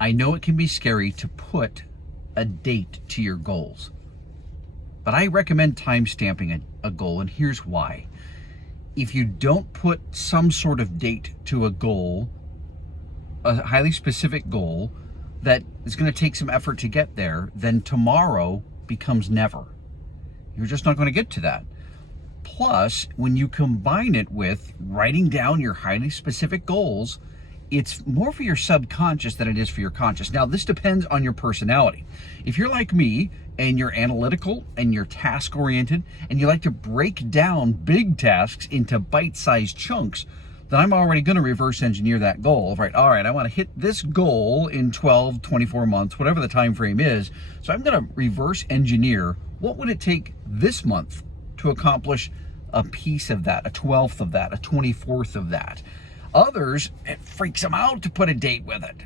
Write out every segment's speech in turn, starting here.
I know it can be scary to put a date to your goals, but I recommend time stamping a goal, and here's why. If you don't put some sort of date to a goal, a highly specific goal that is going to take some effort to get there, then tomorrow becomes never. You're just not going to get to that. Plus, when you combine it with writing down your highly specific goals, it's more for your subconscious than it is for your conscious. Now, this depends on your personality. If you're like me and you're analytical and you're task-oriented and you like to break down big tasks into bite-sized chunks, then I'm already going to reverse engineer that goal. Right, all right, I want to hit this goal in 12, 24 months, whatever the time frame is. So I'm going to reverse engineer what would it take this month to accomplish a piece of that, a 12th of that, a 24th of that. Others, it freaks them out to put a date with it.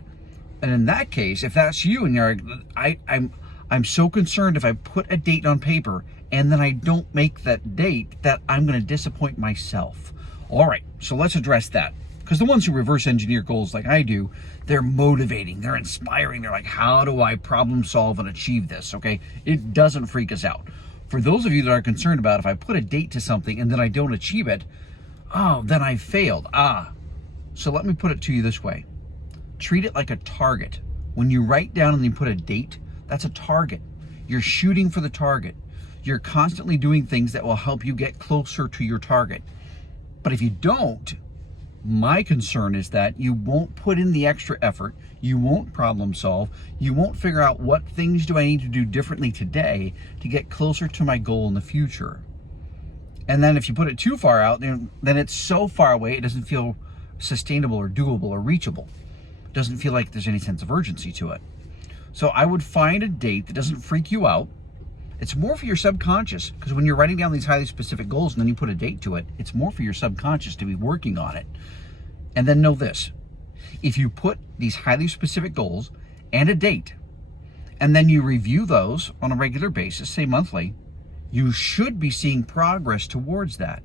And in that case, if that's you and you're like, I'm so concerned if I put a date on paper and then I don't make that date that I'm going to disappoint myself. All right, so let's address that. Because the ones who reverse engineer goals like I do, they're motivating, they're inspiring. They're like, how do I problem solve and achieve this? Okay, it doesn't freak us out. For those of you that are concerned about if I put a date to something and then I don't achieve it, oh, then I failed. So let me put it to you this way. Treat it like a target. When you write down and you put a date, that's a target. You're shooting for the target. You're constantly doing things that will help you get closer to your target. But if you don't, my concern is that you won't put in the extra effort, you won't problem solve, you won't figure out what things do I need to do differently today to get closer to my goal in the future. And then if you put it too far out, then it's so far away, it doesn't feel sustainable or doable or reachable. It doesn't feel like there's any sense of urgency to it. So I would find a date that doesn't freak you out. It's more for your subconscious, because when you're writing down these highly specific goals and then you put a date to it, it's more for your subconscious to be working on it. And then know this, if you put these highly specific goals and a date, and then you review those on a regular basis, say monthly, you should be seeing progress towards that.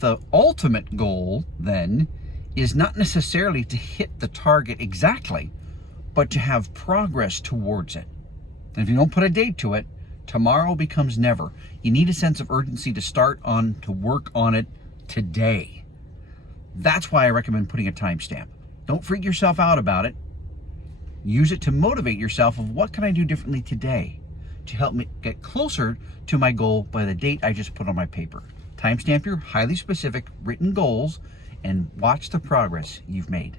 The ultimate goal then is not necessarily to hit the target exactly, but to have progress towards it. And if you don't put a date to it, tomorrow becomes never. You need a sense of urgency to start on, to work on it today. That's why I recommend putting a timestamp. Don't freak yourself out about it. Use it to motivate yourself of what can I do differently today to help me get closer to my goal by the date I just put on my paper. Timestamp your highly specific written goals and watch the progress you've made.